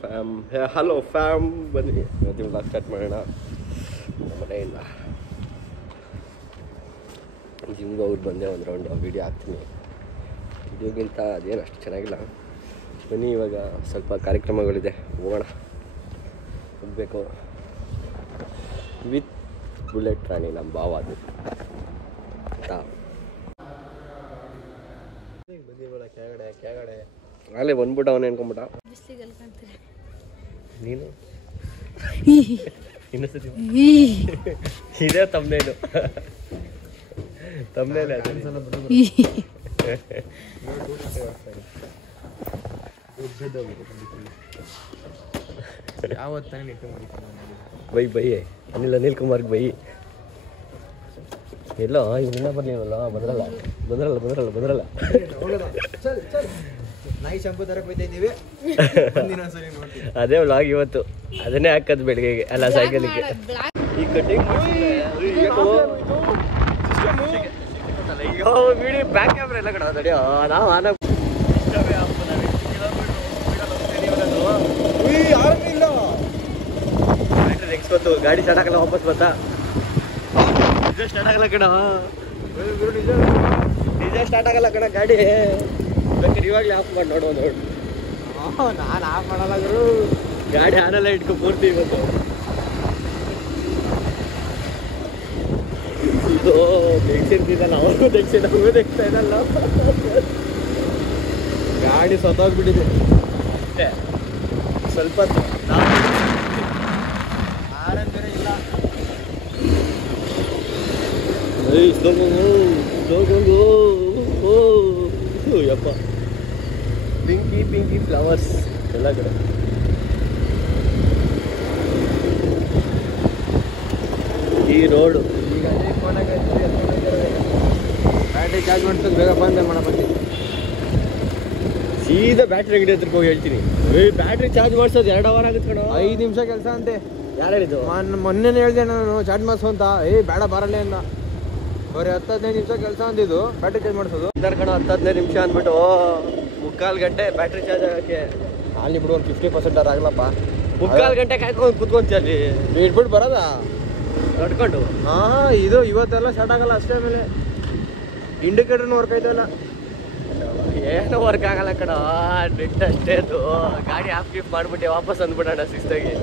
Fam hello fam ಬನ್ನಿ ಇವತ್ತಿನ blog start ಮಾಡೋಣ. ಮನೆಯಿಂದ ಜಿಮ್ಗೆ ಹೋಗ್ಬಿಟ್ಟು ಬಂದೆ, ಒಂದು ರೌಂಡ್ ವೀಡಿಯೋ ಹಾಕ್ತೀನಿ. ವಿಡಿಯೋಗಿಂತ ಅದೇನು ಅಷ್ಟು ಚೆನ್ನಾಗಿಲ್ಲ. ಬನ್ನಿ ಇವಾಗ ಸ್ವಲ್ಪ ಕಾರ್ಯಕ್ರಮಗಳಿದೆ, ಹೋಗೋಣ. ಹೋಗಬೇಕು ವಿತ್ ಬುಲೆಟ್ ರಾಣಿ, ನಮ್ಮ ಭಾವ ಅದು ಬಂದಿರೋಲ್ಲ. ಕೆಳಗಡೆ ಅಲ್ಲೇ ಬಂದ್ಬಿಟ್ಟು ಅವನು ಅನ್ಕೊಂಬಿಟ್ಟ. ನೀನು ಇನ್ನೊಂದ್ಸತಿ ಇದೇ ತಮ್ಮನೇನು ತಮ್ಮನೇಲೆ ಬೈ ಬೈ ಅನಿಲ್ ಕುಮಾರ್ಗೆ ಬೈ. ಎಲ್ಲೋ ಇವನ್ನ ಬರ್ಲಿಲ್ವಲ್ಲ, ಬಂದ್ರಲ್ಲ ನಾಯಿ ಶಾಂಪು ತರ ಕೊಯ್ತಾ ಇದ್ದೀವಿ. ಅದೇ ವ್ಲಾಗ್ ಇವತ್ತು, ಅದನ್ನೇ ಹಾಕೋದು ಬೆಳಿಗ್ಗೆಗೆ, ಅಲ್ಲ ಸಾಯಂಕಾಲಕ್ಕೆ. ಈ ಕಟಿಂಗ್ ವಿಡಿಯೋ ಬ್ಯಾಕ್ ಕ್ಯಾಮ್ರಾ ಎಲ್ಲ ಕಡೆ ತಡೆಯೋ. ನಾವು ಎಕ್ಸ್ಬತ್ತು ಗಾಡಿ ಸ್ಟಾರ್ಟ್ ಆಗಲ್ಲ, ವಾಪಸ್ ಬತ್ತಾ ನಿಜ ಸ್ಟಾರ್ಟ್ ಆಗಲ್ಲ ಕಣ, ನಿಜ ಸ್ಟಾರ್ಟ್ ಆಗಲ್ಲ ಕಣ ಗಾಡಿ. ಬೇಕಾದ್ರೆ ಇವಾಗಲೇ ಆಫ್ ಮಾಡಿ ನೋಡು. ನಾನು ಆಫ್ ಮಾಡಲ್ಲ ಗುರು, ಗಾಡಿ ಆನೆಲ್ಲ ಇಟ್ಕೊ ಪೂರ್ತಿ ಇವತ್ತು. ಇದು ತೆಗ್ಸಿರ್ತಿದ್ದಲ್ಲ, ಅವ್ರಿಗೂ ತೆಗ್ಸಿ ನಮಗೂ ತೆಗ್ತಾ ಇದ್ದಲ್ಲ. ಗಾಡಿ ಸತ್ತೋಗ್ಬಿಟ್ಟಿದೆ ಅಷ್ಟೇ ಸ್ವಲ್ಪ ಯಪ್ಪ. ಪಿಂಕಿ ಫ್ಲವರ್ಸ್ ಎಲ್ಲ ಕಡೆ. ಈ ರೋಡು ಈಗ ಅದೇ ಫೋನಾಗ ಬ್ಯಾಟ್ರಿ ಚಾರ್ಜ್ ಮಾಡ್ಸೋದು ಬೇಗ ಬಂದೆ ಮಾಡಬತ್ತಿ. ಸೀದಾ ಬ್ಯಾಟ್ರಿ ಅಂಗಡಿ ಹತ್ರಕ್ಕೆ ಹೋಗಿ ಹೇಳ್ತೀನಿ, ಬ್ಯಾಟ್ರಿ ಚಾರ್ಜ್ ಮಾಡಿಸೋದು 2 ಅವರ್ ಆಗುತ್ತೆ ಕಣ. 5 ನಿಮಿಷ ಕೆಲಸ ಅಂತೆ. ಯಾರು ಹೇಳಿದ್ದು? ಮೊನ್ನೆ ಹೇಳಿದೆ ನಾನು ಚಾರ್ಜ್ ಮಾಡಿಸು ಅಂತ. ಬೇಡ ಬರಲ್ಲ ಅಂದ. ಬರೀ 10-15 ನಿಮಿಷ ಕೆಲಸ ಅಂದಿದ್ದು ಬ್ಯಾಟ್ರಿ ಚಾರ್ಜ್ ಮಾಡಿಸೋದು. ಇದಾರೆ ಕಣ, 10-15 ನಿಮಿಷ ಅಂದ್ಬಿಟ್ಟು 3/4 ಗಂಟೆ ಬ್ಯಾಟ್ರಿ ಚಾರ್ಜ್ ಆಗೋಕ್ಕೆ. ಅಲ್ಲಿ ಬಿಡು, ಒಂದು 50% ಆಗಲಪ್ಪ. 3/4 ಗಂಟೆ ಕಾಯ್ಕೊಂಡು ಕುತ್ಕೊಂತೀಯ ಅಲ್ಲಿ, ಬಿಟ್ಬಿಟ್ಟು ಬರೋದಾ ನಡ್ಕೊಂಡು. ಇದು ಇವತ್ತೆಲ್ಲ ಸ್ಟಾರ್ಟ್ ಆಗಲ್ಲ ಅಷ್ಟೇ. ಆಮೇಲೆ ಇಂಡಿಕೇಟರ್ನು ವರ್ಕ್ ಆಯ್ತಲ್ಲ, ಏನೋ ವರ್ಕ್ ಆಗಲ್ಲ ಕಣ. ನೆಟ್ ಅಷ್ಟೇ ಅದು. ಗಾಡಿ ಆಫ್ ಗಿಫ್ಟ್ ಮಾಡ್ಬಿಟ್ಟೆ, ವಾಪಸ್ ಅಂದ್ಬಿಡೋಣ ಶಿಸ್ತಾಗಿ.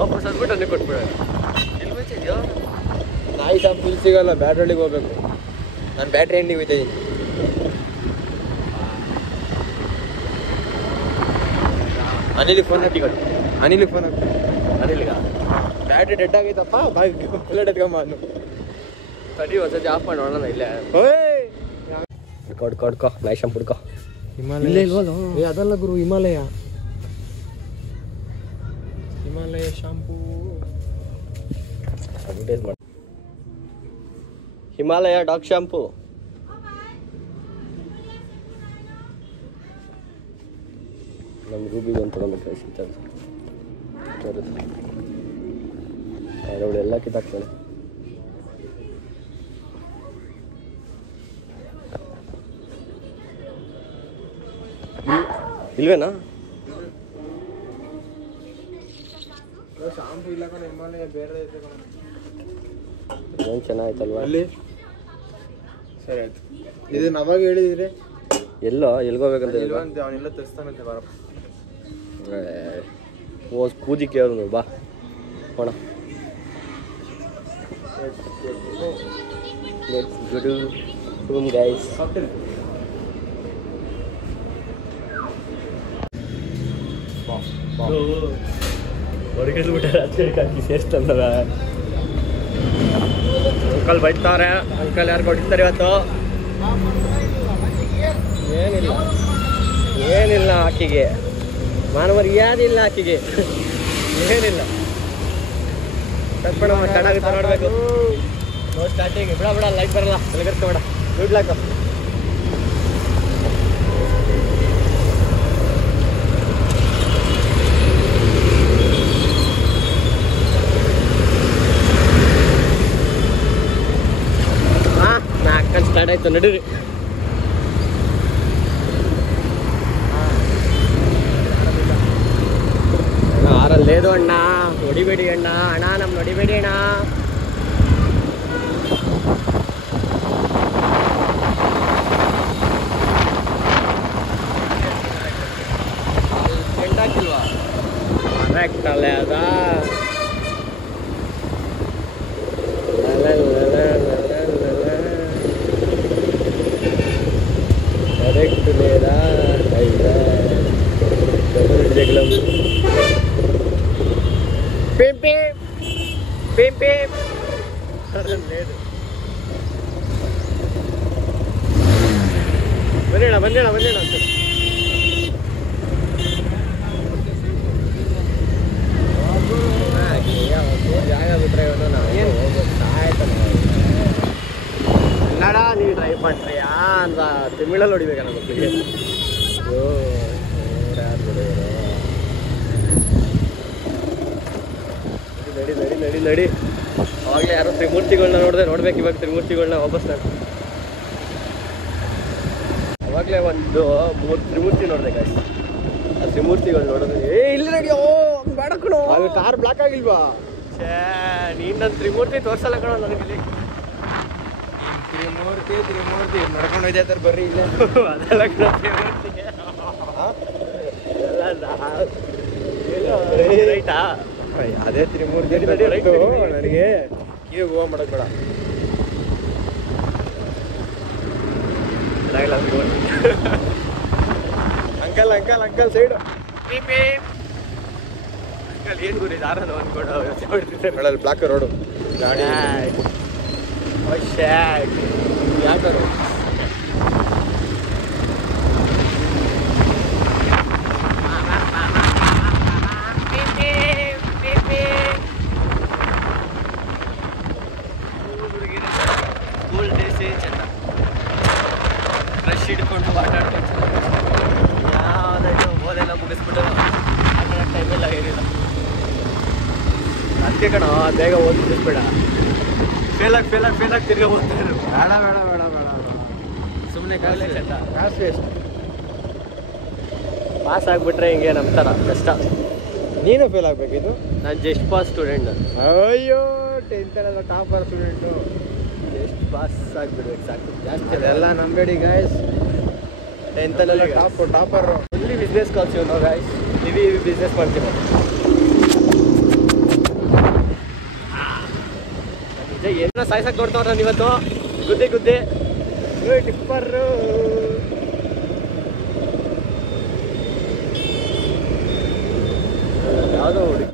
ವಾಪಸ್ ಅಂದ್ಬಿಟ್ಟು ಅನ್ನೇ ಕೊಟ್ಬಿಡೋಣ. ಎಲ್ಲಿ ಬಚ್ಚಿದ್ಯೋ? ನಾಯಿ ಶಾಪ್ ಇಲ್ಲಿ ಸಿಗಲ್ಲ, ಬ್ಯಾಟ್ರಿಗಳಿಗೆ ಹೋಗ್ಬೇಕು. ನಾನು ಬ್ಯಾಟ್ರಿ ಅಂಗಡಿಗೆ ಹೋಗ್ತಾ ಇದ್ದೀನಿ. ಅನಿಲಿಗೆ ಫೋನ್ ಹಾಕಿಗಳು, ಅನಿಲಿಗೆ ಫೋನ್ ಹಾಕಿ. ಅನಿಲ್ಗ ಬ್ಯಾಟ್ರಿ ಡೆಡ್ ಆಗೈತಪ್ಪ, ಬುಲೆಟ್ ಎತ್ಕೊಂಬ ಅನ್ನು. ಸರಿ ಒಂದ್ಸತಿ ಆಫ್ ಮಾಡಿ ನೋಡೋಣ. ಇಲ್ಲೇ ಕೊಡ್ಕೊ ನಾಯಿ ಶಾಂಪು ಹುಡ್ಕೊ. ಹಿಮಾಲಯ ಇಲ್ವಲ್ಲ? ಅದಲ್ಲ ಗುರು, ಹಿಮಾಲಯ ಶಾಂಪೂ ಅಡ್ವರ್ಟೈಸ್ ಮಾಡಿ. Himalaya dog shampoo. ನಮ್ಮ ರೂಬಿಗೆ ಒಂದು ತೊಗೊಂಡ್ಬಿಟ್ರೆ ಸಿಗ್ತದೆ. ಅವಳೆಲ್ಲ ಕಿತ್ತಾಕ್ತಾನೆ. ಇಲ್ವೇನಾ ಶಾಂಪೂ ಇಲ್ಲ ಕಣ, ಹಿಮಾಲಯ ಬೇರೆ ಐತೆ ಕಣ. ಏನು ಚೆನ್ನಾಯ್ತಲ್ವಾ ಅಲ್ಲಿ? ಸರಿ ಆಯ್ತು. ಇದನ್ನ ಅವಾಗ ಹೇಳಿದ್ರೆ ಎಲ್ಗೋಗ್ಬೇಕಂತ ಅವನೆಲ್ಲ ತರಿಸ್ತಾನಂತೆ. ಬಾರಪ್ಪ ಕೂದಿ ಕೇಳು ಬಾ ಹೋಣ. Let's go to room guys. ಹೊರಗಿಸ್ಬಿಟ್ಟಾರೆ, ಹತ್ತಿರಕ್ಕೆ ಸೇರಿಸ್ತಂದದ. ಅಂಕಲ್ ಬೈತಾರೆ. ಅಂಕಲ್ ಯಾರು ಕೊಟ್ಟಿರ್ತಾರೆ ಇವತ್ತು? ಏನಿಲ್ಲ ಆಕಿಗೆ, ಮಾನವರ್ಯಾದಿಲ್ಲ ಆಕಿಗೆ, ಏನಿಲ್ಲ. ತಪ್ಪಣ ಚೆನ್ನಾಗುತ್ತೆ ನೋಡ್ಬೇಕು. ನೋ ಸ್ಟಾರ್ಟಿಂಗ್ ಬಿಡ ಲೈಕ್ ಬರಲ್ಲ, ಬೆಳಗರ್ಸ್ಕೊಬೇಡ, ಬಿಡ್ಲಾಕ. ಸ್ಟಾರ್ಟ್ ಆಯ್ತು, ನಡೀರಿ. ಅಲ್ಲೇದು ಅಣ್ಣ, ಹೊಡಿಬೇಡಿ ಅಣ್ಣ, ಅಣ್ಣ ನಮ್ ಹೊಡಿಬೇಡಿ ಅಣ್ಣ. ಹಾಕಿಲ್ವಾ ಕರೆಕ್ಟ್ ಅಲ್ಲೇ ಅದ. ಕರೆಕ್ಟ್ ನೇರ ಪಿಂಪಿ ಪಿಂಪಿ లేదు. ಬಂದೇಳ ಬಂದೇಳ ಬಂದೇಳ ಅಂತ ಜಾಗ ಬಿಟ್ರೆ ಕನ್ನಡ ನೀವು ಟ್ರೈ ಮಾಡ್ತೀಯಾ ಅಂತ ತಮಿಳಲ್ಲಿ ಹೊಡಿಬೇಕಲ್ಲ ಮಕ್ಕಳಿಗೆ. ನಡಿ ನಡಿ ನಡಿ ನಡಿ. ಅವಾಗಲೇ ಯಾರೋ ತ್ರಿಮೂರ್ತಿಗಳನ್ನ ನೋಡ್ಬೇಕು ಇವಾಗ ತ್ರಿಮೂರ್ತಿಗಳನ್ನ ವಾಪಸ್ ನಾನು. ಅವಾಗಲೇ ಒಂದು 3 ತ್ರಿಮೂರ್ತಿ ನೋಡಿದೆ ಗಾಯ್ಸ್. ಆ ತ್ರಿಮೂರ್ತಿಗಳು ನೋಡಿದ್ರೆ ಇಲ್ಲಿ ನಡಿ. ಓ ಬೇಡ ಕಣೋ, ಕಾರ್ ಬ್ಲಾಕ್ ಆಗಿಲ್ವಾ? ಛೇ ನೀನು ನನ್ನ ತ್ರಿಮೂರ್ತಿ ತೋರ್ಸಲ್ಲ ಕಣೋ ನನಗೆ. ತ್ರಿಮೂರ್ತಿ ನಡ್ಕೊಂಡು ಹೋಯ್ತಾರ ಬರ್ರಿ ಇಲ್ಲೇ. ಅದೆಲ್ಲ ರೈಟಾ? ಅದೇ ತ್ರಿಮೂರ್ತಿ ನನಗೆ ಈಗ ಹೂವು ಮಾಡೋದು ಬೇಡ. Uncle uncle uncle side uncle ಏನು ಗುರಿ ದಾರನ ಅಂದ್ಕೊಂಡು ಬ್ಲಾಕ್ ರೋಡು ಗಾಡಿ ಯಾಕೆ ಸ್ಕೂಲ್ ಡೇಸೇ ಚೆಂದ. ಬ್ರಷ್ ಹಿಡ್ಕೊಂಡು ಆಟಾಡ್ಕೊಂಡು ಯಾವುದಾದ್ರು ಓದೆಲ್ಲ ಮುಗಿಸ್ಬಿಟ್ಟು ಆ ಟೈಮೆಲ್ಲ ಏನಿಲ್ಲ. ಅದಕ್ಕೆ ಕಣ ಬೇಗ ಓದಿ ಮುಗಿಸ್ಬೇಡ. ಫೇಲಾಗಿ ತಿರ್ಗಿ ಓದ್ತಾ ಇರು. ಬೇಡ ಬೇಡ ಬೇಡ ಬೇಡ ಸುಮ್ಮನೆ ಕಾಸು ಎಷ್ಟು ಪಾಸ್ ಆಗಿಬಿಟ್ರೆ ಹಿಂಗೆ ನಮ್ಮ ಥರ ಕಷ್ಟ. ನೀನು ಫೇಲ್ ಆಗಬೇಕಿತ್ತು. ನಾನು ಜಸ್ಟ್ ಪಾಸ್ ಸ್ಟೂಡೆಂಟ್. ಅಯ್ಯೋ 10th topper student. Just pass ಆಗಿಬಿಡ್ಬೇಕು ಸಾಕು. ಜಾಸ್ತಿ ಅದೆಲ್ಲ ನಂಬೇಡಿ ಗಾಯ್ಸ್. 10th ಟಾಪರ್ ಇಲ್ಲಿ ಬಿಸ್ನೆಸ್ ಕಲ್ಸಿವ್ ನಾವು ಗಾಯ್ಸ್. ಇವಿ ಬಿಸ್ನೆಸ್ ಮಾಡ್ತೀವಿ. ನಿಜ ಏನೋ ಸಾಯ್ಸಕ್ಕೆ ಕೊಡ್ತಾವ್ರ ಇವತ್ತು. ಗುದ್ದಿ ಟಿಪ್ಪರು ಯಾವುದೋ ಹುಡುಗಿ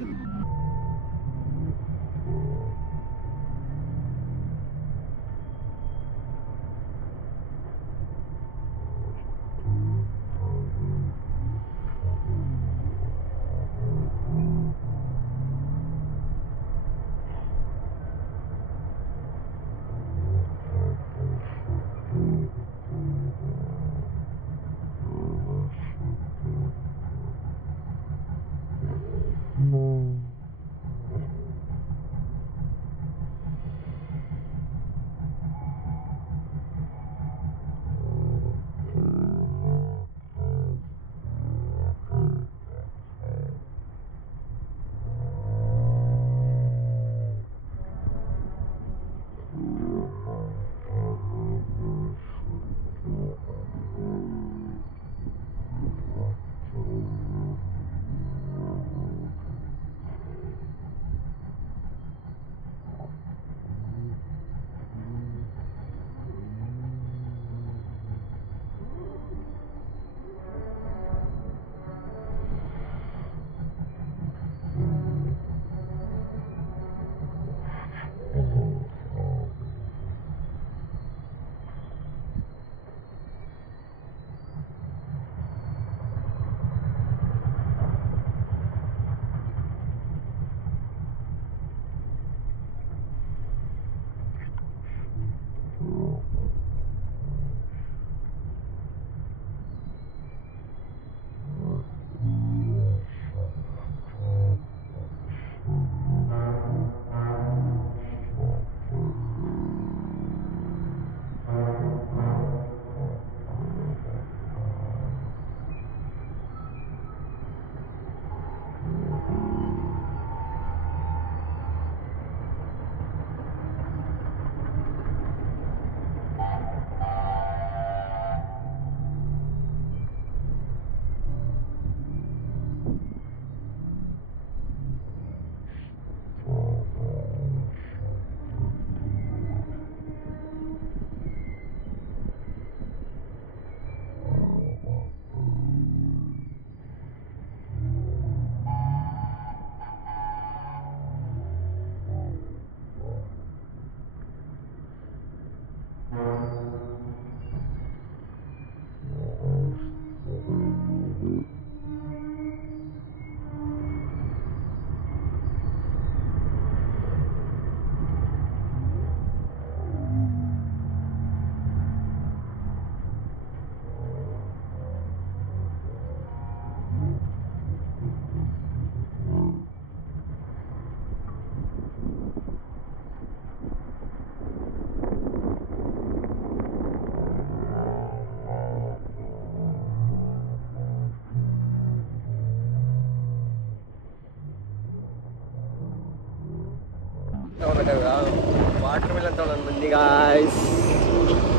ವಾಟರ್ ಮಿಲನ್ ತಗೊಂಡು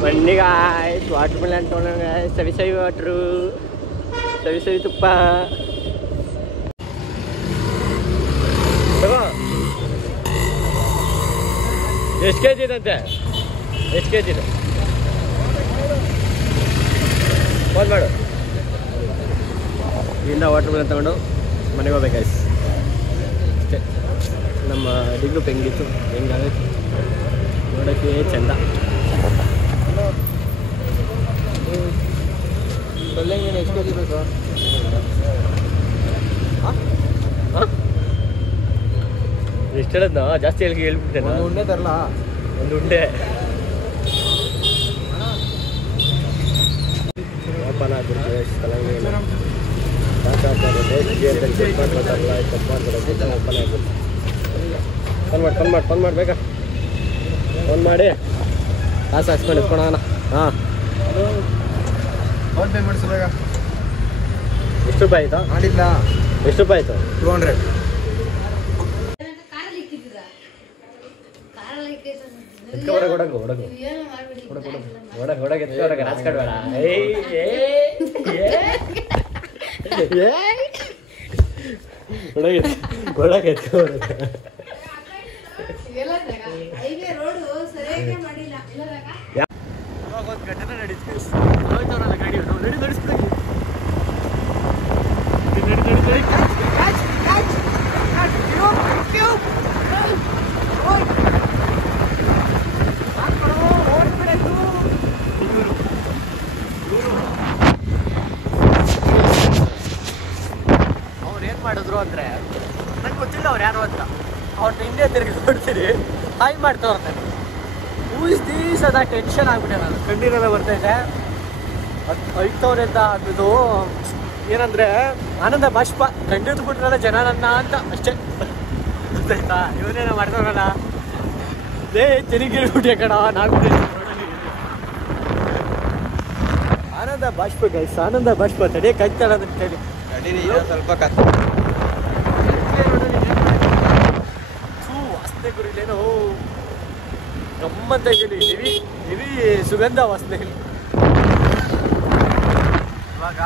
ಬನ್ನಿ ಗಾಯ್ಸ್ ವಾಟರ್ ಮಿಲನ್ ತಗೊಂಡ ಸವಿ ಸವಿ ವಾಟ್ರು ಸವಿ ಸವಿ ತುಪ್ಪ ಎಷ್ಟು ಕೆ ಜಿ ಇದಂತೆ ಎಷ್ಟು ಕೆ ಜಿ ಇದೆ ಫೋನ್ ಮಾಡು ಇನ್ನು ವಾಟರ್ ಮಿಲನ್ ತಗೊಂಡು ಮನೆಗೆ ಹೋಗ್ಬೇಕಾಯ್ತು ಅಷ್ಟೇ ನಮ್ಮ ಡಿಗ್ರೂಪ್ ಹೆಂಗಿತ್ತು ಹೆಂಗಾಗೈತು ನೋಡೋಕ್ಕೆ ಚೆಂದ ಬೆಳ್ಳಂಗೇನು ಎಷ್ಟು ಕೆ ಜಿ ಬೇಕು ಎಷ್ಟು ಹೇಳದ್ನ ಜಾಸ್ತಿ ಹೇಳ್ಬಿಟ್ಟೆ ಒಂದು ಉಂಡೆ ತರಲ್ಲ ಒಂದು ಉಂಡೆ ಓಪನ್ ಆಗ್ಬಿಡ್ತದೆ ಫೋನ್ ಮಾಡ್ಬೇಕಾ ಫೋನ್ ಮಾಡಿ ಕಾಸು ಹಾಕ್ಸ್ಕೊಂಡು ಇಟ್ಕೊಳೋಣ ಹಾಂ ಫೋನ್ ಪೇ ಮಾಡಿಸ್ಬೇಕಾ ಎಷ್ಟು ರೂಪಾಯಿ ಆಯಿತಾ ಮಾಡಿಲ್ಲ ಎಷ್ಟು ರೂಪಾಯಿ ಆಯಿತು 200 ರಾಜ್ಕಡ್ಬೇಡ ಘಟನೆ ನಡೀತು ಗಾಡಿ ನಡೆಸ್ತೀವಿ ಅವ್ರು ಏನು ಮಾಡಿದ್ರು ಅಂದರೆ ನಂಗೆ ಗೊತ್ತಿಲ್ಲ ಅವ್ರು ಯಾರು ಅಂತ ಅವ್ರನ್ನ ಹಿಂದೆ ತಿರುಗಿ ಕೊಡ್ತೀರಿ ಹಾಯ್ ಮಾಡ್ತವ್ರ ನಾನು ಊಹಿಸ್ದೀಸ್ ಅದ ಟೆನ್ಷನ್ ಆಗ್ಬಿಟ್ಟೆ ನಾನು ಕಣ್ಣೀರೆಲ್ಲ ಬರ್ತೈತೆ 5,000 ಅಂತ ಅದು ಏನಂದರೆ ಆನಂದ ಬಾಷ್ಪ ಕಂಡಿದ್ದು ಬಿಟ್ರಲ್ಲ ಜನ ನನ್ನ ಅಂತ ಅಷ್ಟೇ ಗೊತ್ತಾಯ್ತಾ ಇವನೇನೋ ಮಾಡ್ತಾರಲ್ಲ ಲೇ ತೆನಿಗಿರ್ಬಿಟ್ಟೆ ಕಣ ನಾಲ್ಕು ಆನಂದ ಬಾಷ್ಪ ಗೈಸ್ ಆನಂದ ಬಾಷ್ಪ ತಡೆಯಕ್ಕಾಗ್ತಾಳ ಅಂತ ಹೇಳಿ ಸ್ವಲ್ಪ ವಾಸನೆ ಗುರಿಲೇನೋ ಗಮ್ಮಂತ ಹೇಳಿ ಹೆವಿ ಹೆವಿ ಸುಗಂಧ ವಾಸನೆ ಹೇಳಿ ಇವಾಗ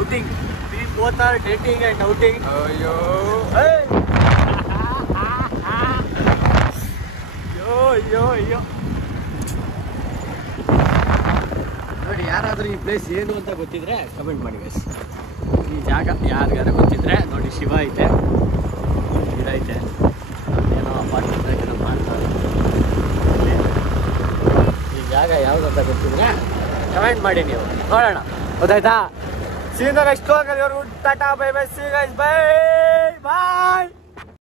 outing we both are dating and outing ಅಯ್ಯೋ ಅಯ್ಯೋ ಅಯ್ಯೋ ನೋಡಿ ಯಾರಾದರೂ ಈ ಪ್ಲೇಸ್ ಏನು ಅಂತ ಗೊತ್ತಿದ್ರೆ ಕಮೆಂಟ್ ಮಾಡಿ ಗೈಸ್ ಈ ಜಾಗ ಯಾರಿಗಾರ ಗೊತ್ತಿದ್ರೆ ನೋಡಿ ಶಿವ ಐತೆ ಇದೈತೆ ಏನೋ ಅಪಾರ್ಟ್ಮೆಂಟ್ ಏನೋ ಮಾಡ್ತಾರೆ ಈ ಜಾಗ ಯಾವುದು ಅಂತ ಗೊತ್ತಿದ್ರೆ ಕಮೆಂಟ್ ಮಾಡಿ ನೀವು ನೋಡೋಣ ಗೊತ್ತಾಯ್ತಾ ಸೀನಾ ನೆಕ್ಸ್ಟ್ ಹೋಗೋದು tata bye bye see guys bye ಬಾಯ್